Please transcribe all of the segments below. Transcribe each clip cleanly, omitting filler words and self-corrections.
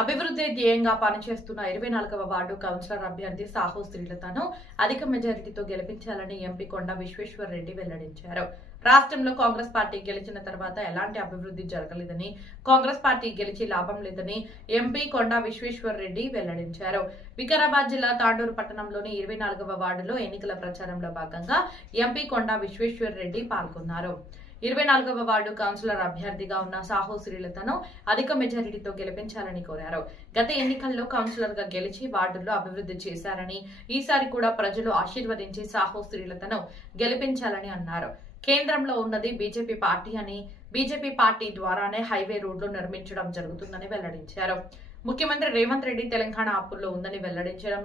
అభివృద్ధి ధ్యేయంగా పనిచేస్తున్న 24వ వార్డు కౌన్సిలర్ అభ్యర్థి సాహు శ్రీలతను అధిక మెజారిటీతో గెలిపించాలని ఎంపీ కొండ విశ్వేశ్వర్ రెడ్డి వెల్లడించారు. రాష్ట్రంలో కాంగ్రెస్ పార్టీ గెలిచిన తర్వాత ఎలాంటి అభివృద్ధి జరగలేదని, కాంగ్రెస్ పార్టీ గెలిచి లాభం లేదని ఎంపీ కొండ విశ్వేశ్వర్ రెడ్డి వెల్లడించారు. వికారాబాద్ జిల్లా తాండూరు పట్టణంలోని 24వ వార్డులో ఎన్నికల ప్రచారంలో భాగంగా ఎంపీ కొండ విశ్వేశ్వర్ రెడ్డి పాల్గొన్నారు. 24వ వార్డు కౌన్సిలర్ అభ్యర్థిగా ఉన్న సాహు శ్రీలతను అధిక మెజారిటీతో గెలిపించాలని కోరారు. గత ఎన్నికల్లో కౌన్సిలర్ గా గెలిచి వార్డుల్లో అభివృద్ధి చేశారని, ఈసారి కూడా ప్రజలు ఆశీర్వదించి సాహు శ్రీలతను గెలిపించాలని అన్నారు. కేంద్రంలో ఉన్నది బీజేపీ పార్టీ అని, బీజేపీ పార్టీ ద్వారానే హైవే రోడ్లు నిర్మించడం జరుగుతుందని వెల్లడించారు. ముఖ్యమంత్రి రేవంత్ రెడ్డి తెలంగాణ అప్పుల్లో ఉందని వెల్లడించడం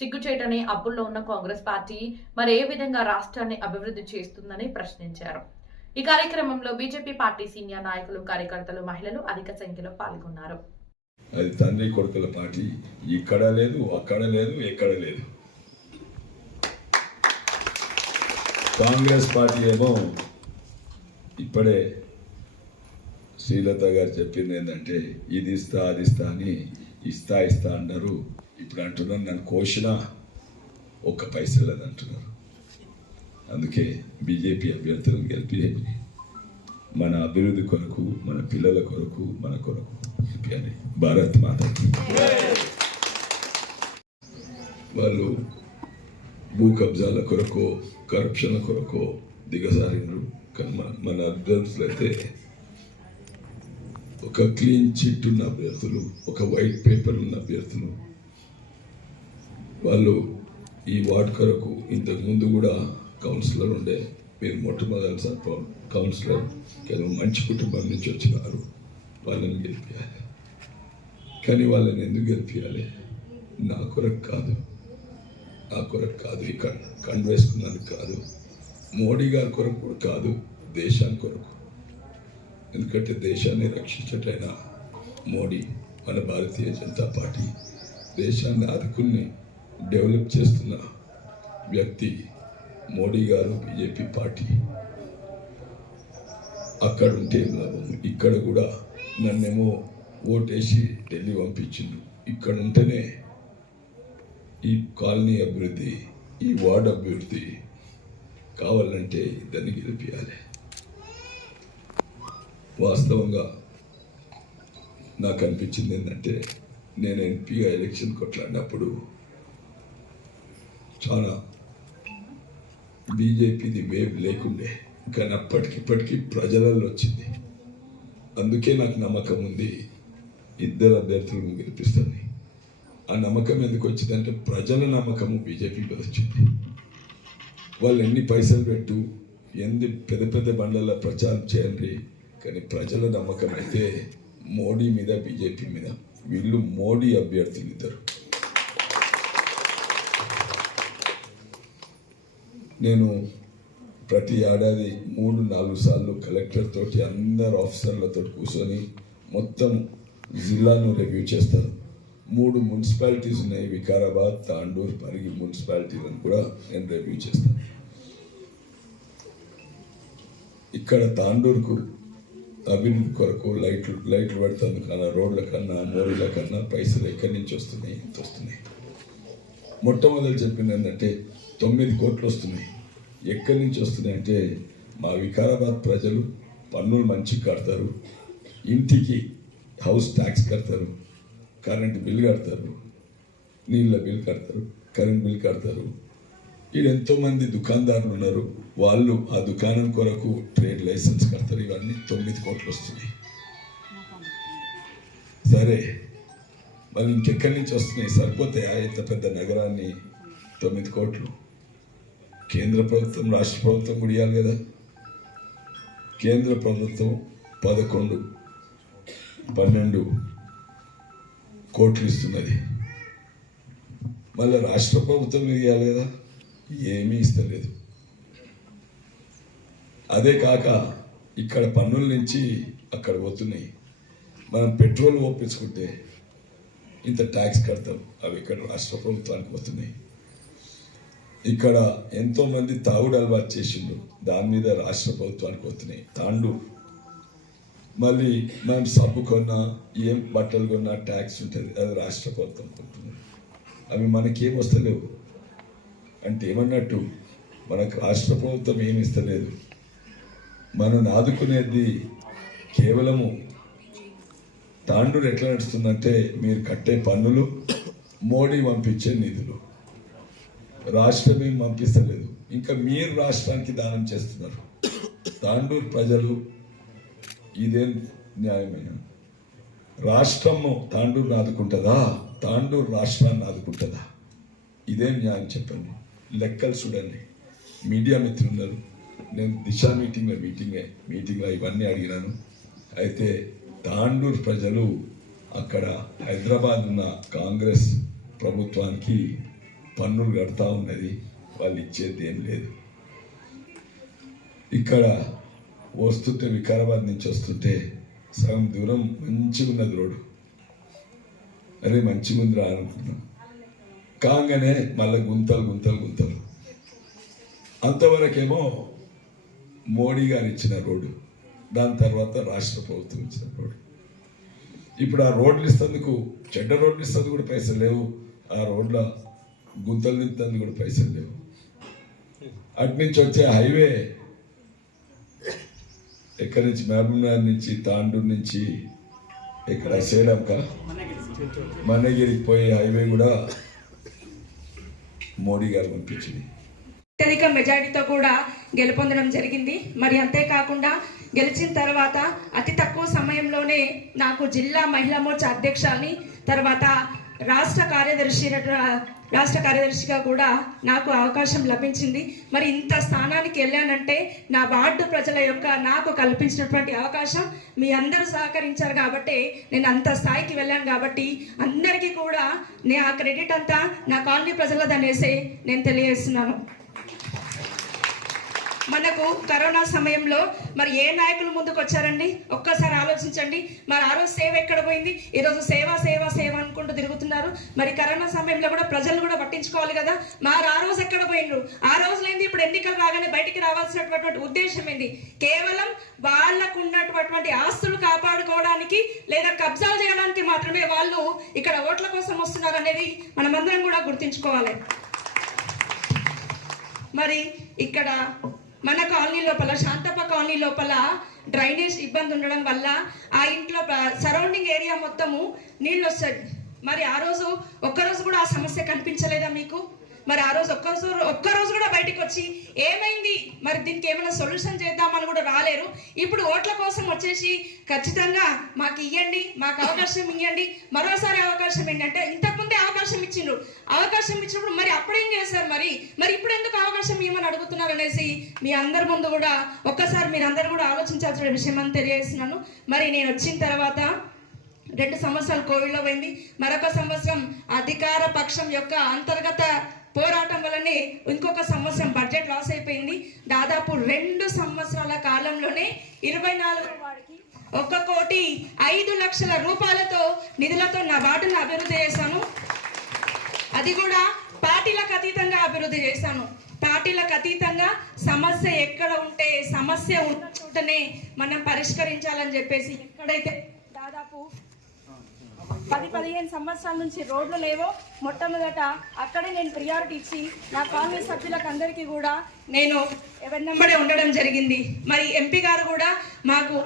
సిగ్గుచేటని, అప్పుల్లో ఉన్న కాంగ్రెస్ పార్టీ మరి ఏ విధంగా రాష్ట్రాన్ని అభివృద్ధి చేస్తుందని ప్రశ్నించారు. ఈ కార్యక్రమంలో బీజేపీ పార్టీ సీనియర్ నాయకులు, కార్యకర్తలు, మహిళలు అధిక సంఖ్యలో పాల్గొన్నారు. అది తండ్రి కొడుకుల పార్టీ. ఇక్కడ లేదు, అక్కడ లేదు, ఎక్కడ లేదు. కాంగ్రెస్ పార్టీ ఏమో ఇప్పుడే శ్రీలత గారు చెప్పింది ఏంటంటే ఇది ఇస్తా అది ఇస్తా అని ఇస్తా అంటారు. ఇప్పుడు అంటున్నారు నన్ను కోసినా ఒక్క పైసలు లేదు అంటున్నారు. అందుకే బీజేపీ అభ్యర్థులను గెలిపి మన అభివృద్ధి కొరకు, మన పిల్లల కొరకు, మన కొరకు గెలిపియాలి. భారత్ మాతకి. వాళ్ళు భూ కబ్జాల కొరకు, కరప్షన్ల కొరకు దిగజారినారు. కానీ మన అభ్యర్థులు అయితే ఒక క్లీన్ చిట్ ఉన్న అభ్యర్థులు, ఒక వైట్ పేపర్ ఉన్న అభ్యర్థులు. వాళ్ళు ఈ వార్డు కొరకు ఇంతకు ముందు కూడా కౌన్సిలర్ ఉండే. మీరు మొట్టమొదటిసారి కౌన్సిలర్ కేవలం మంచి కుటుంబం నుంచి వచ్చినారు. వాళ్ళని గెలిపించాలి. కానీ వాళ్ళని ఎందుకు గెలిపించాలి? నా కొరకు కాదు, ఇక్కడ కండువేసుకున్నందుకు కాదు, మోడీ గారి కొరకు కూడా కాదు, దేశానికి కొరకు. ఎందుకంటే దేశాన్ని రక్షించటైనా మోడీ, మన భారతీయ జనతా పార్టీ దేశాన్ని ఆదుకుని డెవలప్ చేస్తున్న వ్యక్తి మోడీ గారు, బీజేపీ పార్టీ. అక్కడ ఉంటే లాభం. ఇక్కడ కూడా నన్నేమో ఓటేసి ఢిల్లీ పంపించిండు. ఇక్కడ ఉంటేనే ఈ కాలనీ అభివృద్ధి, ఈ వార్డు అభివృద్ధి కావాలంటే దాన్ని గెలిపించాలి. వాస్తవంగా నాకు అనిపించింది ఏంటంటే నేను ఎంపీగా ఎలక్షన్ కొట్లాడినప్పుడు చాలా బీజేపీది వేవ్ లేకుండే, కానీ అప్పటికిప్పటికీ ప్రజలలో వచ్చింది. అందుకే నాకు నమ్మకం ఉంది ఇద్దరు అభ్యర్థులను గెలిపిస్తాను. ఆ నమ్మకం ఎందుకు వచ్చిందంటే ప్రజల నమ్మకము బీజేపీలో వచ్చింది. వాళ్ళు ఎన్ని పైసలు పెట్టు, ఎన్ని పెద్ద పెద్ద బండ్లలో ప్రచారం చేయండి, కానీ ప్రజల నమ్మకం అయితే మోడీ మీద, బీజేపీ మీద. వీళ్ళు మోడీ అభ్యర్థులు ఇద్దరు. నేను ప్రతి ఏడాది 3-4 సార్లు కలెక్టర్ తోటి, అందరు ఆఫీసర్లతో కూర్చొని మొత్తం జిల్లాను రివ్యూ చేస్తాను. 3 మున్సిపాలిటీస్ ఉన్నాయి, వికారాబాద్, తాండూరు, పరిగి మున్సిపాలిటీలను కూడా నేను రివ్యూ చేస్తాను. ఇక్కడ తాండూరుకు అభివృద్ధి కొరకు లైట్లు పెడతాను కన్నా, రోడ్ల కన్నా, మోరీల కన్నా పైసలు ఎక్కడి నుంచి వస్తున్నాయి, ఎంత వస్తున్నాయి. మొట్టమొదటి చెప్పింది ఏంటంటే 9 కోట్లు వస్తున్నాయి. ఎక్కడి నుంచి వస్తున్నాయి అంటే మా వికారాబాద్ ప్రజలు పన్నులు మంచిగా కడతారు, ఇంటికి హౌస్ ట్యాక్స్ కడతారు, కరెంట్ బిల్ కడతారు, నీళ్ళ బిల్ కడతారు, కరెంట్ బిల్ కడతారు. ఇక్కడ ఎంతోమంది దుకాణదారులు ఉన్నారు, వాళ్ళు ఆ దుకాణం కొరకు ట్రేడ్ లైసెన్స్ కడతారు. ఇవన్నీ 9 కోట్లు వస్తున్నాయి. సరే, మరి ఇంకెక్కడి నుంచి వస్తున్నాయి? సరిపోతాయా ఇంత పెద్ద నగరాన్ని 9 కోట్లు? కేంద్ర ప్రభుత్వం, రాష్ట్ర ప్రభుత్వం కూడా ఇవ్వాలి కదా. కేంద్ర ప్రభుత్వం 11-12 కోట్లు ఇస్తున్నది. మళ్ళీ రాష్ట్ర ప్రభుత్వం ఇవ్వాలి కదా, ఏమీ ఇస్తలేదు. అదే కాక ఇక్కడ పన్నుల నుంచి అక్కడ పోతున్నాయి. మనం పెట్రోల్ ఒప్పించుకుంటే ఇంత ట్యాక్స్ కడతాం, అవి ఇక్కడ రాష్ట్ర ప్రభుత్వానికి పోతున్నాయి. ఇక్కడ ఎంతోమంది తాగుడు అలవాటు చేసిండు, దాని మీద రాష్ట్ర ప్రభుత్వానికి పోతున్నాయి. తాండూరు మళ్ళీ మనం సబ్బు కొన్నా ఏం బట్టలు కొన్నా ట్యాక్స్ ఉంటుంది, అది రాష్ట్ర ప్రభుత్వం కొంటుంది. అవి మనకేం వస్తలేవు అంటే ఏమన్నట్టు, మనకు రాష్ట్ర ప్రభుత్వం ఏమి ఇస్తలేదు. మనం ఆదుకునేది కేవలము తాండూరు ఎట్లా నడుస్తుందంటే మీరు కట్టే పన్నులు, మోడీ పంపించే నిధులు, రాష్ట్రం ఏం పంపిస్తలేదు. ఇంకా మీరు రాష్ట్రానికి దానం చేస్తున్నారు. తాండూరు ప్రజలు ఇదేం న్యాయమైన? రాష్ట్రము తాండూరుని ఆదుకుంటుందా? తాండూరు రాష్ట్రాన్ని ఆదుకుంటుందా? ఇదేం న్యాయం చెప్పండి. లెక్కలు చూడండి. మీడియా మిత్రులు, నేను దిశ మీటింగ్లో ఇవన్నీ అడిగినాను. అయితే తాండూరు ప్రజలు అక్కడ హైదరాబాద్ ఉన్న కాంగ్రెస్ ప్రభుత్వానికి పన్నులు కడతా ఉన్నది, వాళ్ళు ఇచ్చేది ఏం లేదు. ఇక్కడ వస్తుంటే వికారాబాద్ నుంచి వస్తుంటే సగం దూరం మంచిగా ఉన్నది రోడ్డు, అరే మంచిగా ఉందిరా అనుకున్నాం. కాగానే మళ్ళీ గుంతలు అంతవరకేమో మోడీ గారు ఇచ్చిన రోడ్డు, దాని తర్వాత రాష్ట్ర ప్రభుత్వం ఇచ్చిన రోడ్డు. ఇప్పుడు ఆ రోడ్లు ఇస్తేందుకు, చెడ్డ రోడ్లు ఇస్తేందుకు కూడా పైసలు లేవు, ఆ రోడ్ల గుంతలు నింపేందుకు కూడా పైసలు లేవు. అటు నుంచి వచ్చే హైవే ఎక్కడి నుంచి, మహబూబ్నగర్ నుంచి, తాండూరు నుంచి ఇక్కడ సేలంక మనగిరికి పోయే హైవే కూడా మోడీ గారు పంపించింది. అత్యధిక మెజారిటీతో కూడా గెలుపొందడం జరిగింది. మరి అంతేకాకుండా గెలిచిన తర్వాత అతి తక్కువ సమయంలోనే నాకు జిల్లా మహిళా మోర్చా అధ్యక్షురాలిని, తర్వాత రాష్ట్ర కార్యదర్శిగా కూడా నాకు అవకాశం లభించింది. మరి ఇంత స్థానానికి వెళ్ళానంటే నా వార్డు ప్రజల యొక్క నాకు కల్పించినటువంటి అవకాశం మీ అందరూ సహకరించారు కాబట్టి నేను అంత స్థాయికి వెళ్ళాను. కాబట్టి అందరికీ కూడా ఆ క్రెడిట్ అంతా నా కాలనీ ప్రజలదనేసి నేను తెలియజేస్తున్నాను. మనకు కరోనా సమయంలో మరి ఏ నాయకులు ముందుకు వచ్చారండి? ఒక్కసారి ఆలోచించండి. మరి ఆ రోజు సేవ ఎక్కడ పోయింది? ఈరోజు సేవ అనుకుంటూ తిరుగుతున్నారు. మరి కరోనా సమయంలో కూడా ప్రజలు కూడా పట్టించుకోవాలి కదా. మరి ఆ రోజు ఎక్కడ పోయినరు? ఆ రోజు ఏంది? ఇప్పుడు ఎన్నికలు రాగానే బయటికి రావాల్సినటువంటి ఉద్దేశం ఏంది? కేవలం వాళ్ళకు ఉన్నటువంటి ఆస్తులు కాపాడుకోవడానికి లేదా కబ్జాలు చేయడానికి మాత్రమే వాళ్ళు ఇక్కడ ఓట్ల కోసం వస్తున్నారు అనేది మనమందరం కూడా గుర్తించుకోవాలి. మరి ఇక్కడ మన కాలనీ లోపల, శాంతప్ప కాలనీ లోపల డ్రైనేజ్ ఇబ్బంది ఉండడం వల్ల ఆ ఇంట్లో సరౌండింగ్ ఏరియా మొత్తము నీళ్ళు వస్తాయి. మరి ఆ రోజు ఒక్కరోజు కూడా ఆ సమస్య కనిపించలేదా మీకు? మరి ఆ రోజు ఒక్కరోజు కూడా బయటకు వచ్చి ఏమైంది, మరి దీనికి ఏమైనా సొల్యూషన్ చేద్దామని కూడా రాలేరు. ఇప్పుడు ఓట్ల కోసం వచ్చేసి ఖచ్చితంగా మాకు ఇవ్వండి, మాకు అవకాశం ఇవ్వండి, మరోసారి అవకాశం ఏంటంటే ఇంతకుముందే అవకాశం ఇచ్చిండ్రు. అవకాశం ఇచ్చినప్పుడు మరి అప్పుడేం చేశారు? మరి ఇప్పుడు ఎందుకు అవకాశం ఇవ్వమని అడుగుతున్నారు అనేసి మీ అందరి ముందు కూడా ఒక్కసారి మీరు అందరు కూడా ఆలోచించాల్సిన విషయం అని తెలియజేస్తున్నాను. మరి నేను వచ్చిన తర్వాత 2 సంవత్సరాలు కోవిడ్లో పోయింది. మరొక సంవత్సరం అధికార పక్షం యొక్క అంతర్గత పోరాటం వల్లనే ఇంకొక సంవత్సరం బడ్జెట్ లాస్ అయిపోయింది. దాదాపు 2 సంవత్సరాల కాలంలోనే 24 వాడికి 1,05,00,000 రూపాయలతో నిధులతో నా వార్డును అభివృద్ధి చేశాను. అది కూడా పార్టీలకు అతీతంగా అభివృద్ధి చేశాను. పార్టీలకు అతీతంగా సమస్య ఎక్కడ ఉంటే సమస్య ఉన్న చోటనే మనం పరిష్కరించాలని చెప్పేసి, ఎక్కడైతే దాదాపు 10-15 సంవత్సరాల నుంచి రోడ్లు లేవో మొట్టమొదట అక్కడే నేను ప్రియారిటీ ఇచ్చి నా కాంగ్రెస్ సభ్యులకు అందరికీ కూడా నేను ఎవరినమ్మడే ఉండడం జరిగింది. మరి ఎంపీ గారు కూడా మాకు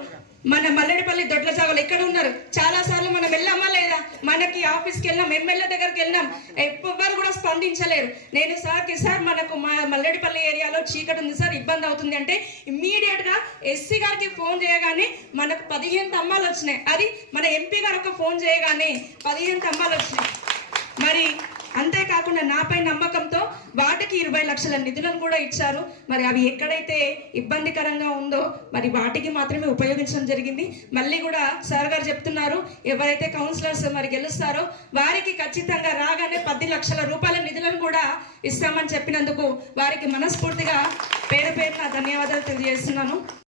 మన మల్లెడిపల్లి దొడ్ల చావలు ఎక్కడ ఉన్నారు? చాలా సార్లు మనం వెళ్ళామా లేదా? మనకి ఆఫీస్కి వెళ్ళాం, ఎమ్మెల్యే దగ్గరికి వెళ్ళాం, ఎవ్వరు కూడా స్పందించలేరు. నేను సార్ మనకు మా మల్లెడిపల్లి ఏరియాలో చీకటి ఉంది సార్, ఇబ్బంది అవుతుంది అంటే ఇమ్మీడియట్గా ఎస్సీ గారికి ఫోన్ చేయగానే మనకు 15 స్తంభాలు వచ్చినాయి. అది మన ఎంపీ గారు ఒక ఫోన్ చేయగానే 15 స్తంభాలు వచ్చినాయి. మరి అంతేకాకుండా నాపై నమ్మకంతో వాటికి 20 లక్షల నిధులను కూడా ఇచ్చారు. మరి అవి ఎక్కడైతే ఇబ్బందికరంగా ఉందో మరి వాటికి మాత్రమే ఉపయోగించడం జరిగింది. మళ్ళీ కూడా సార్ గారు చెప్తున్నారు, ఎవరైతే కౌన్సిలర్స్ మరి గెలుస్తారో వారికి ఖచ్చితంగా రాగానే 10 లక్షల రూపాయల నిధులను కూడా ఇస్తామని చెప్పినందుకు వారికి మనస్ఫూర్తిగా పేరున ధన్యవాదాలు తెలియజేస్తున్నాను.